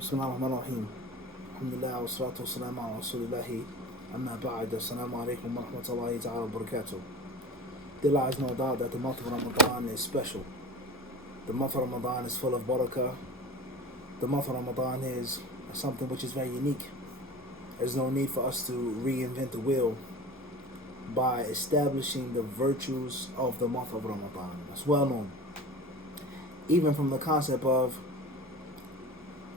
Bismillahirrahmanirrahim. Alhamdulillah wa salatu wa salam ala Rasulillahi. Amma ba'd. Assalamu alaikum wa rahmatullahi ta'ala wa barakatuh. There lies no doubt that the month of Ramadan is special. The month of Ramadan is full of barakah. The month of Ramadan is something which is very unique. There's no need for us to reinvent the wheel by establishing the virtues of the month of Ramadan. It's well known. Even from the concept of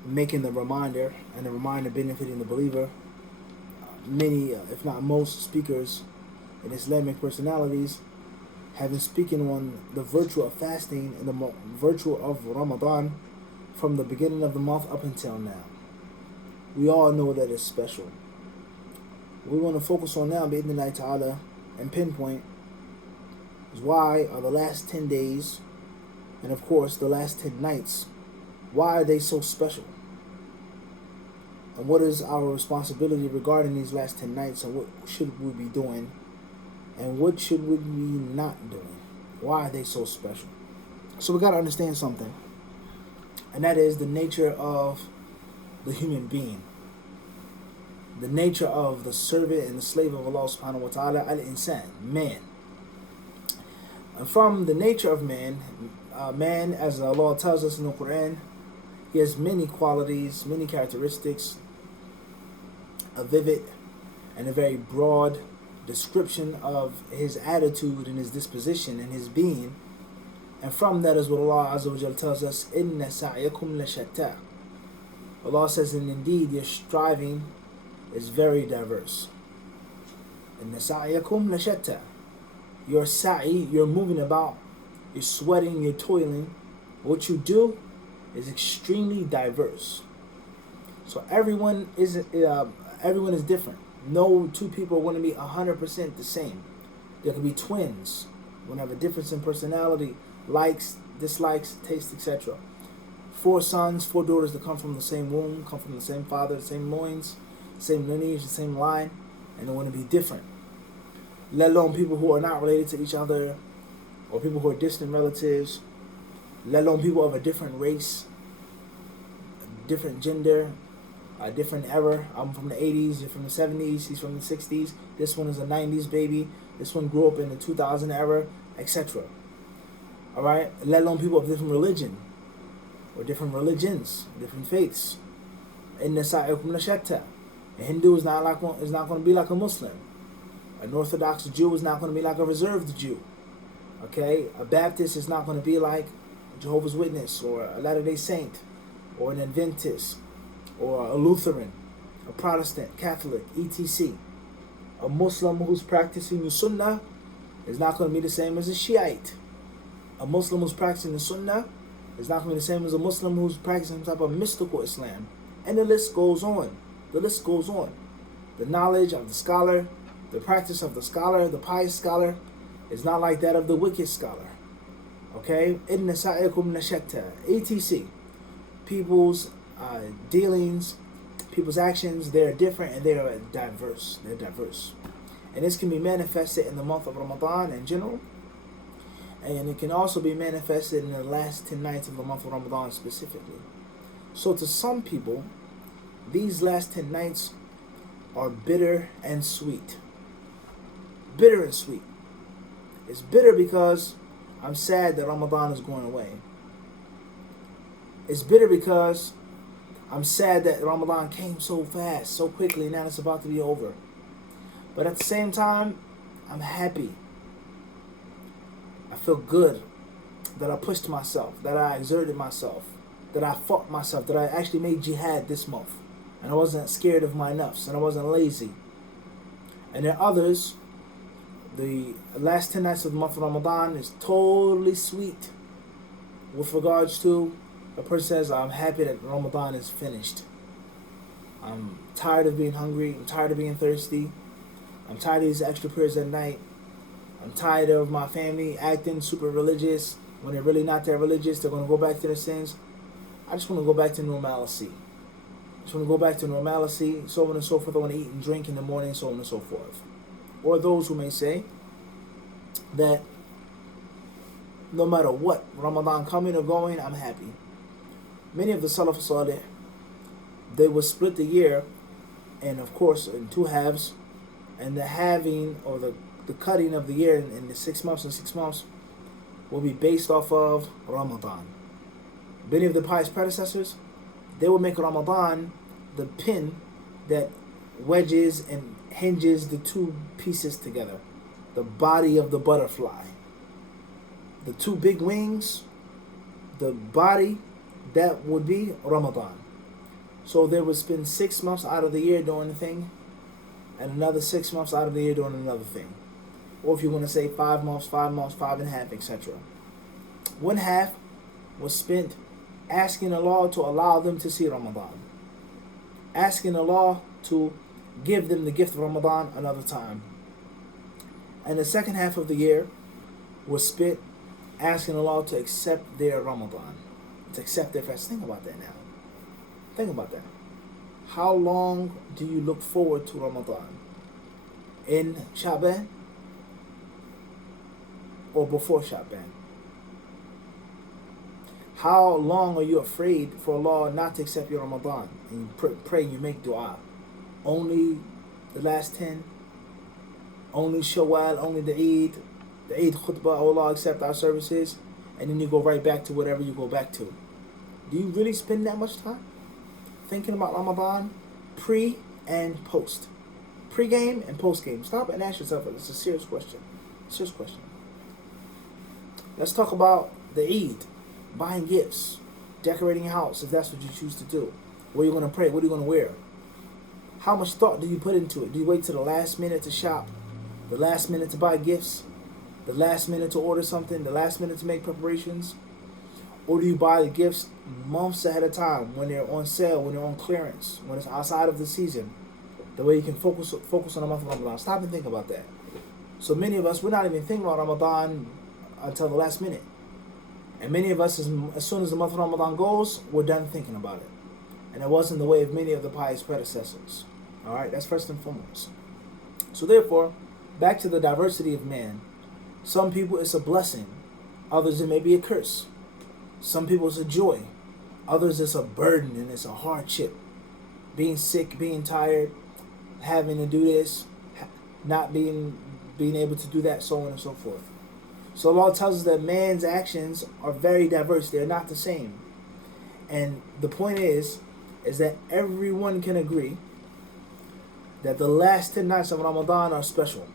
making the reminder and the reminder benefiting the believer, many, if not most, speakers and Islamic personalities have been speaking on the virtue of fasting and the virtue of Ramadan from the beginning of the month up until now. We all know that it's special. We want to focus on now, bi'idhnillahi ta'ala, and pinpoint is why are the last 10 days and of course the last 10 nights, why are they so special? And what is our responsibility regarding these last 10 nights, and what should we be doing and what should we be not doing? Why are they so special? So we got to understand something, and that is the nature of the human being, the nature of the servant and the slave of Allah subhanahu wa ta'ala, al-insan, man. And from the nature of man, man, as Allah tells us in the Quran, he has many qualities, many characteristics, a vivid and a very broad description of his attitude and his disposition and his being. And from that is what Allah Azza wa Jalla tells us, Inna sa'yakum lashatta. Allah says, and indeed your striving is very diverse. Inna sa'yakum lashatta. Your sa'i, you're moving about, you're sweating, you're toiling. What you do is extremely diverse. So everyone is different. No two people are going to be 100% the same. There could be twins, going to have a difference in personality, likes, dislikes, taste, etc. 4 sons, 4 daughters that come from the same womb, come from the same father, the same loins, same lineage, the same line, and they're going to be different. Let alone people who are not related to each other, or people who are distant relatives, let alone people of a different race, a different gender, a different era. I'm from the 80s, you're from the 70s, he's from the 60s, this one is a 90s baby, this one grew up in the 2000 era, etc. Alright? Let alone people of different religion, or different religions, different faiths. In the sa'ikum lashatta. A Hindu is not going to be like a Muslim. An Orthodox Jew is not going to be like a reserved Jew. Okay? A Baptist is not going to be like a Jehovah's Witness, or a Latter-day Saint, or an Adventist, or a Lutheran, a Protestant, Catholic, etc. A Muslim who's practicing the Sunnah is not going to be the same as a Shiite. A Muslim who's practicing the Sunnah is not going to be the same as a Muslim who's practicing some type of mystical Islam. And the list goes on. The list goes on. The knowledge of the scholar, the practice of the scholar, the pious scholar, is not like that of the wicked scholar. Okay? Inna sa'ikum lashatta. etc. People's dealings, people's actions, they're different and they're diverse. They're diverse. And this can be manifested in the month of Ramadan in general. And it can also be manifested in the last 10 nights of the month of Ramadan specifically. So to some people, these last 10 nights are bitter and sweet. Bitter and sweet. It's bitter because I'm sad that Ramadan is going away. It's bitter because I'm sad that Ramadan came so fast, so quickly, now it's about to be over. But at the same time, I'm happy. I feel good that I pushed myself, that I exerted myself, that I fought myself, that I actually made jihad this month. And I wasn't scared of my nafs, and I wasn't lazy. And there are others, the last 10 nights of the month of Ramadan is totally sweet with regards to a person says, I'm happy that Ramadan is finished. I'm tired of being hungry. I'm tired of being thirsty. I'm tired of these extra prayers at night. I'm tired of my family acting super religious when they're really not that religious. They're going to go back to their sins. I just want to go back to normalcy. I just want to go back to normalcy, so on and so forth. I want to eat and drink in the morning, so on and so forth. Or those who may say that no matter what, Ramadan coming or going, I'm happy. Many of the Salaf Salih they will split the year, and of course, in two halves, and the halving or the cutting of the year in the 6 months and 6 months will be based off of Ramadan. Many of the pious predecessors, they will make Ramadan the pin that wedges and hinges the two pieces together. The body of the butterfly. The two big wings, the body, that would be Ramadan. So they would spend 6 months out of the year doing a thing, and another 6 months out of the year doing another thing. Or if you want to say 5 months, 5 months, 5.5, etc. One half was spent asking Allah to allow them to see Ramadan. Asking Allah to give them the gift of Ramadan another time. And the second half of the year was spent asking Allah to accept their Ramadan, to accept their fast. Think about that now. Think about that. How long do you look forward to Ramadan? In Sha'ban or before Sha'ban? How long are you afraid for Allah not to accept your Ramadan? And you pray, you make dua. Only the last 10? Only Shawwal, only the Eid khutbah, Allah accept our services, and then you go right back to whatever you go back to. Do you really spend that much time thinking about Ramadan, pre and post? Pre-game and post-game. Stop and ask yourself, it's a serious question. Serious question. Let's talk about the Eid. Buying gifts, decorating your house if that's what you choose to do. Where you're going to pray, what are you going to wear? How much thought do you put into it? Do you wait till the last minute to shop? The last minute to buy gifts? The last minute to order something? The last minute to make preparations? Or do you buy the gifts months ahead of time when they're on sale, when they're on clearance, when it's outside of the season? The way you can focus on the month of Ramadan. Stop and think about that. So many of us, we're not even thinking about Ramadan until the last minute. And many of us, as soon as the month of Ramadan goes, we're done thinking about it. And it wasn't the way of many of the pious predecessors. Alright, that's first and foremost. So therefore, back to the diversity of man. Some people it's a blessing. Others it may be a curse. Some people it's a joy. Others it's a burden and it's a hardship. Being sick, being tired, having to do this, not being able to do that, so on and so forth. So Allah tells us that man's actions are very diverse. They're not the same. And the point is that everyone can agree that the last 10 nights of Ramadan are special.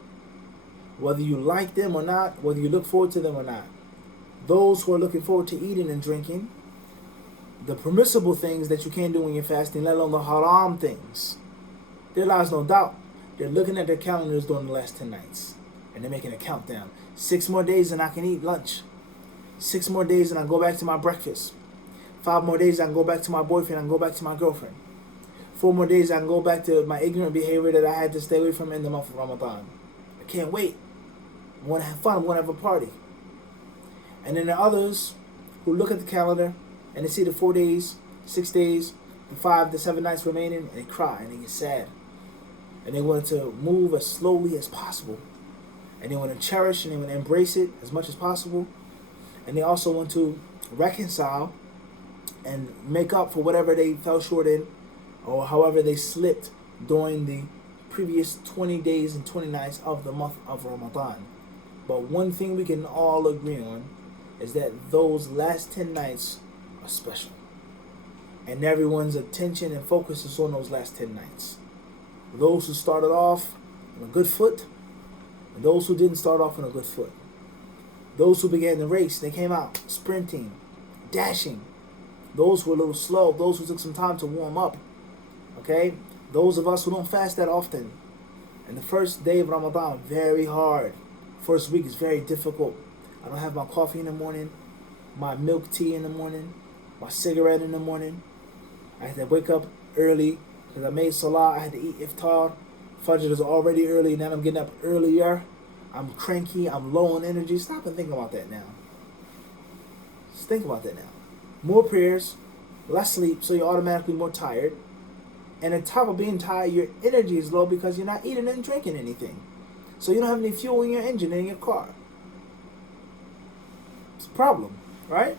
Whether you like them or not, whether you look forward to them or not. Those who are looking forward to eating and drinking, the permissible things that you can't do when you're fasting, let alone the haram things, there lies no doubt. They're looking at their calendars during the last 10 nights. And they're making a countdown. 6 more days and I can eat lunch. 6 more days and I go back to my breakfast. 5 more days I can go back to my boyfriend. I can go back to my girlfriend. 4 more days I can go back to my ignorant behavior that I had to stay away from in the month of Ramadan. I can't wait. I want to have fun. I want to have a party. And then there are others who look at the calendar and they see the 4 days, 6 days, the 5 to 7 nights remaining, and they cry and they get sad. And they want to move as slowly as possible. And they want to cherish and they want to embrace it as much as possible. And they also want to reconcile and make up for whatever they fell short in or however they slipped during the previous 20 days and 20 nights of the month of Ramadan. But one thing we can all agree on is that those last 10 nights are special. And everyone's attention and focus is on those last 10 nights. Those who started off on a good foot, and those who didn't start off on a good foot. Those who began the race, they came out sprinting, dashing. Those who were a little slow, those who took some time to warm up. Okay? Those of us who don't fast that often. And the first day of Ramadan, very hard. First week is very difficult. I don't have my coffee in the morning, my milk tea in the morning, my cigarette in the morning. I had to wake up early because I made salah. I had to eat iftar. Fajr is already early, now I'm getting up earlier. I'm cranky, I'm low on energy. Stop and think about that now. Just think about that now. More prayers, less sleep, so you're automatically more tired. And on top of being tired, your energy is low because you're not eating and drinking anything. So you don't have any fuel in your engine and in your car. It's a problem, right?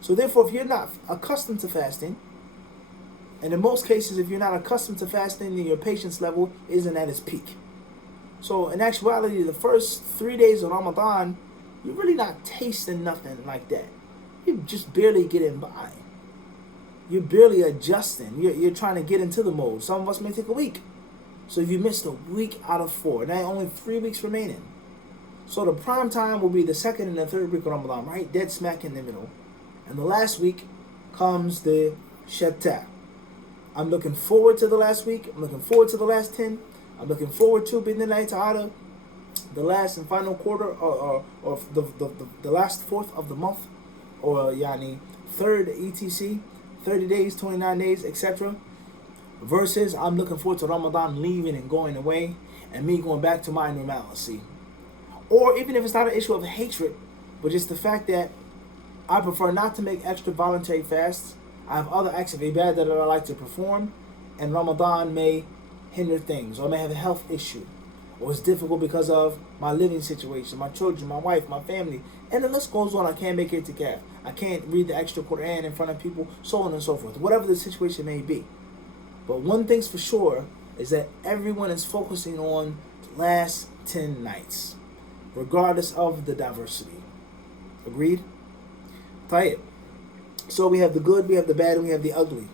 So therefore, if you're not accustomed to fasting, And in most cases, if you're not accustomed to fasting, then your patience level isn't at its peak. So in actuality, the first 3 days of Ramadan, you're really not tasting nothing like that. You're just barely getting by. You're barely adjusting. You're trying to get into the mode. Some of us may take a week. So if you missed a week out of 4, now only 3 weeks remaining. So the prime time will be the second and the third week of Ramadan, right? Dead smack in the middle. And the last week comes the Shatta. I'm looking forward to the last week. I'm looking forward to the last 10. I'm looking forward to Bidnillahi Ta'ala, the last and final quarter, or the last fourth of the month, or yani third etc, 30 days, 29 days, etc. Versus I'm looking forward to Ramadan leaving and going away, and me going back to my normalcy. Or even if it's not an issue of hatred, but just the fact that I prefer not to make extra voluntary fasts. I have other acts of ibadah that I like to perform, and Ramadan may hinder things, or I may have a health issue, or it's difficult because of my living situation, my children, my wife, my family, and the list goes on. I can't make it to calf. I can't read the extra Quran in front of people, so on and so forth, whatever the situation may be. But one thing's for sure is that everyone is focusing on the last 10 nights, regardless of the diversity. Agreed? Tayyib. So we have the good, we have the bad, and we have the ugly.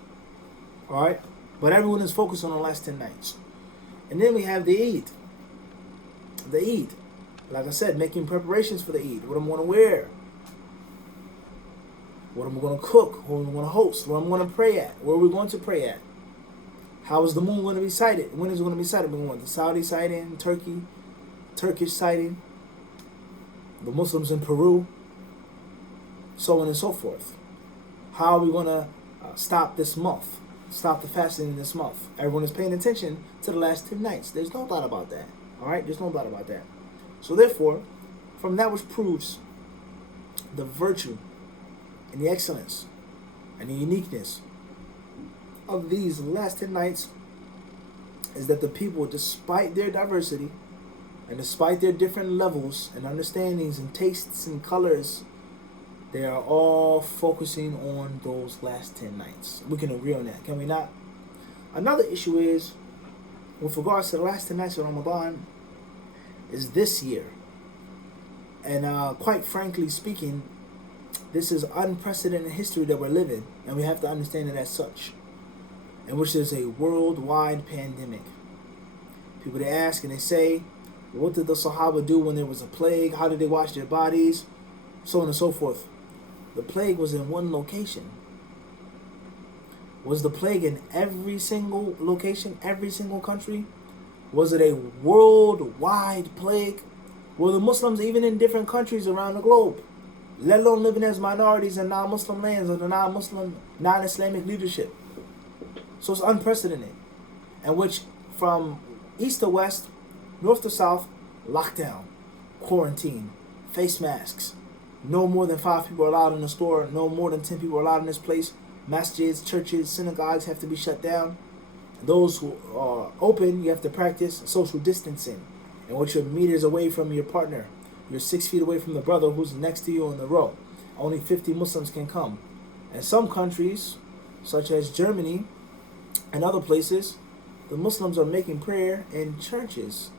Alright? But everyone is focused on the last 10 nights. And then we have the Eid. The Eid. Like I said, making preparations for the Eid. What I'm going to wear. What I'm going to cook. Who I'm going to host. Where I'm going to pray at. Where we're going to pray at. How is the moon going to be sighted? When is it going to be sighted? We're going to the Saudi sighting, Turkish sighting, the Muslims in Peru, so on and so forth. How are we going to stop this month? Stop the fasting in this month? Everyone is paying attention to the last 10 nights. There's no doubt about that. All right? There's no doubt about that. So therefore, from that which proves the virtue and the excellence and the uniqueness of these last 10 nights is that the people, despite their diversity and despite their different levels and understandings and tastes and colors, they are all focusing on those last 10 nights. We can agree on that, can we not? Another issue is, with regards to the last 10 nights of Ramadan, is this year. And quite frankly speaking, this is unprecedented history that we're living, and we have to understand it as such, in which there's a worldwide pandemic. People, they ask and they say, what did the Sahaba do when there was a plague? How did they wash their bodies? So on and so forth. The plague was in one location. Was the plague in every single location, every single country? Was it a worldwide plague? Were the Muslims even in different countries around the globe, let alone living as minorities in non-Muslim lands or the non-Muslim, non-Islamic leadership? So it's unprecedented. And which from east to west, north to south, lockdown, quarantine, face masks, no more than 5 people are allowed in the store, no more than 10 people are allowed in this place. Masjids, churches, synagogues have to be shut down. Those who are open, you have to practice social distancing, in which you're meters away from your partner. You're 6 feet away from the brother who's next to you in the row. Only 50 Muslims can come. And some countries, such as Germany and other places, the Muslims are making prayer in churches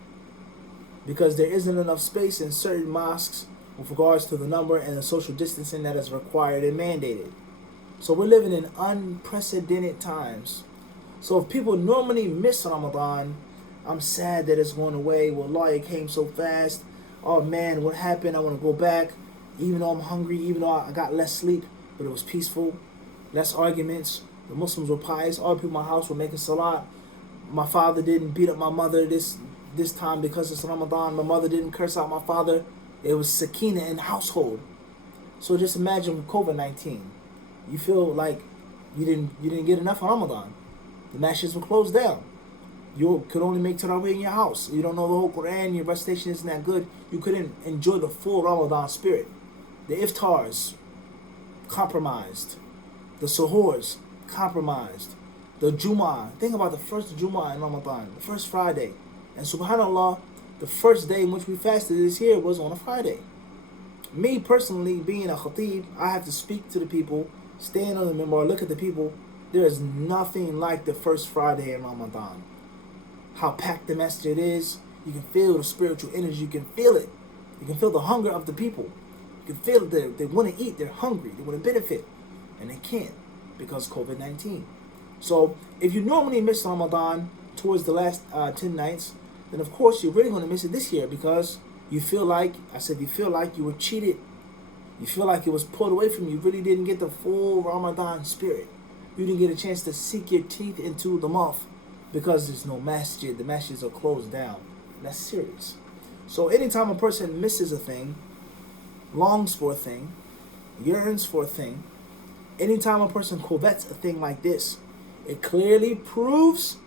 because there isn't enough space in certain mosques with regards to the number and the social distancing that is required and mandated. So we're living in unprecedented times. So if people normally miss Ramadan, I'm sad that it's going away. Wallah, it came so fast. Oh man, what happened? I want to go back. Even though I'm hungry, even though I got less sleep, but it was peaceful. Less arguments. The Muslims were pious. All the people in my house were making salat. My father didn't beat up my mother this time because it's Ramadan. My mother didn't curse out my father. It was sakina in the household. So just imagine COVID-19. You feel like you didn't get enough of Ramadan. The masjids were closed down. You could only make tarawih in your house. You don't know the whole Quran. Your recitation isn't that good. You couldn't enjoy the full Ramadan spirit. The iftars, compromised. The suhoors, compromised. The Jumu'ah. Think about the first Jumu'ah in Ramadan. The first Friday. And subhanAllah, the first day in which we fasted this year was on a Friday. Me personally, being a khatib, I have to speak to the people, stand on the minbar, look at the people, There is nothing like the first Friday in Ramadan. How packed the masjid is. You can feel the spiritual energy. You can feel it. You can feel the hunger of the people. You can feel that they want to eat. They're hungry. They want to benefit. And they can't because of COVID-19. So if you normally miss Ramadan towards the last 10 nights, then of course you're really going to miss it this year because you feel like, you feel like you were cheated. You feel like it was pulled away from you. You really didn't get the full Ramadan spirit. You didn't get a chance to sink your teeth into the month because there's no masjid. The masjids are closed down. And that's serious. So anytime a person misses a thing, longs for a thing, yearns for a thing, anytime a person covets a thing like this, it clearly proves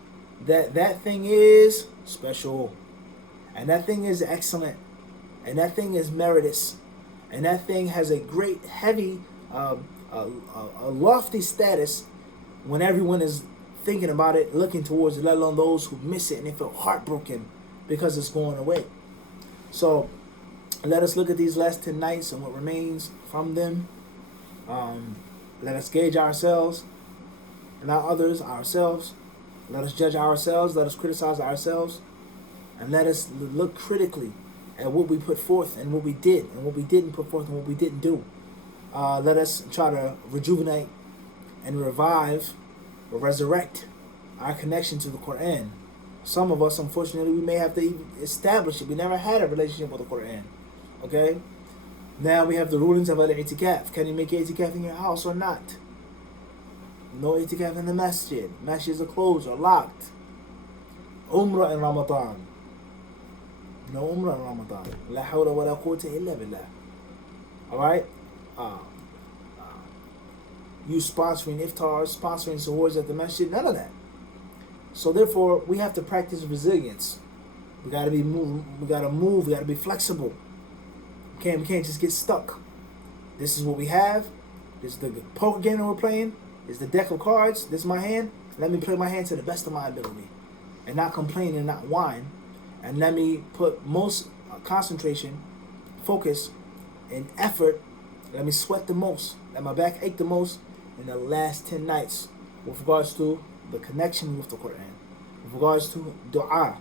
that that thing is special, and that thing is excellent, and that thing is meritorious, and that thing has a great, heavy, a lofty status when everyone is thinking about it, looking towards it, let alone those who miss it and they feel heartbroken because it's going away. So let us look at these last 10 nights and what remains from them. Let us gauge ourselves, not others, ourselves. Let us judge ourselves. Let us criticize ourselves. And let us look critically at what we put forth and what we did and what we didn't put forth and what we didn't do. Let us try to rejuvenate and revive or resurrect our connection to the Quran. Some of us, unfortunately, we may have to even establish it. We never had a relationship with the Quran. Okay? Now we have the rulings of al-i'tikaf. Can you make i'tikaf in your house or not? No i'tikaf in the masjid. Masjids are closed or locked. Umrah in Ramadan. No Umrah in Ramadan. La hawla wa la quwwata illa billah. Alright? You sponsoring iftars, sponsoring suhoors at the masjid, none of that. So therefore, we have to practice resilience. We gotta move, we gotta be flexible. We can't just get stuck. This is what we have. This is the poker game that we're playing. This is the deck of cards. This is my hand. Let me play my hand to the best of my ability. And not complain and not whine. And let me put most concentration, focus, and effort. Let me sweat the most. Let my back ache the most in the last 10 nights with regards to the connection with the Quran, with regards to dua,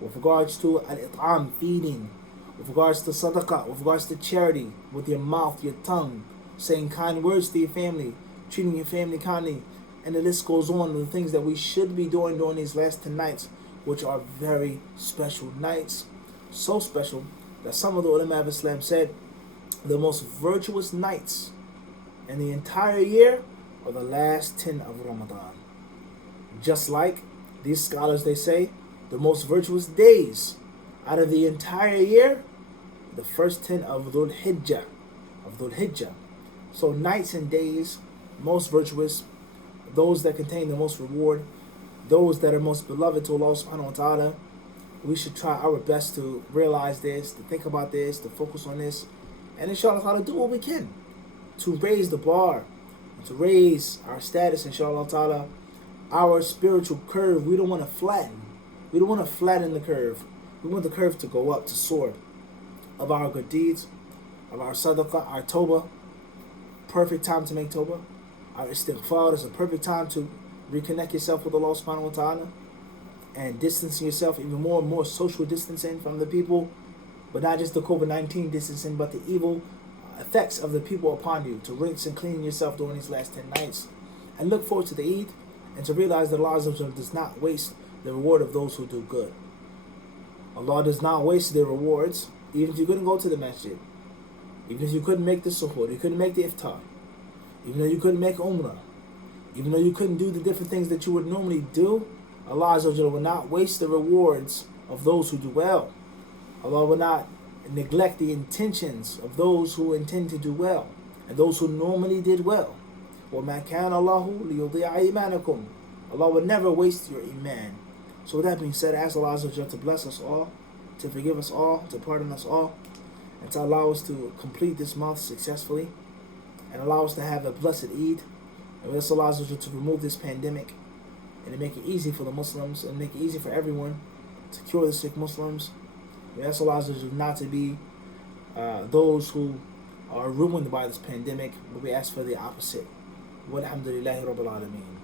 with regards to al-it'am, feeding, with regards to sadaqah, with regards to charity, with your mouth, your tongue, saying kind words to your family, treating your family kindly, and the list goes on, the things that we should be doing during these last 10 nights, which are very special nights. So special that some of the ulama of Islam said the most virtuous nights in the entire year are the last 10 of Ramadan. Just like these scholars, they say the most virtuous days out of the entire year, the first 10 of Dhul Hijjah. So nights and days, most virtuous, those that contain the most reward, those that are most beloved to Allah subhanahu wa ta'ala. We should try our best to realize this, to think about this, to focus on this, and inshallah ta'ala do what we can to raise the bar, to raise our status, inshallah ta'ala, our spiritual curve. We don't want to flatten. We don't want to flatten the curve. We want the curve to go up, to soar, of our good deeds, of our sadaqah, our tawbah. Perfect time to make tawbah. Our istighfar is a perfect time to reconnect yourself with Allah subhanahu wa ta'ala and distancing yourself even more and more, social distancing from the people, but not just the COVID-19 distancing, but the evil effects of the people upon you, to rinse and clean yourself during these last 10 nights and look forward to the Eid and to realize that Allah does not waste the reward of those who do good. Allah does not waste their rewards, even if you couldn't go to the masjid, even if you couldn't make the suhoor, you couldn't make the iftar, even though you couldn't make umrah, even though you couldn't do the different things that you would normally do. Allah will not waste the rewards of those who do well. Allah will not neglect the intentions of those who intend to do well and those who normally did well. وَمَا كَانَ اللَّهُ لِيُضِيعَ إِيمَانَكُمْ. Allah will never waste your iman. So with that being said, I ask Allah to bless us all, to forgive us all, to pardon us all, and to allow us to complete this month successfully, and allow us to have a blessed Eid. And we ask Allah to remove this pandemic and to make it easy for the Muslims and make it easy for everyone to cure the sick Muslims. We ask Allah not to be those who are ruined by this pandemic, but we ask for the opposite. Walhamdulillahi Rabbil Alameen.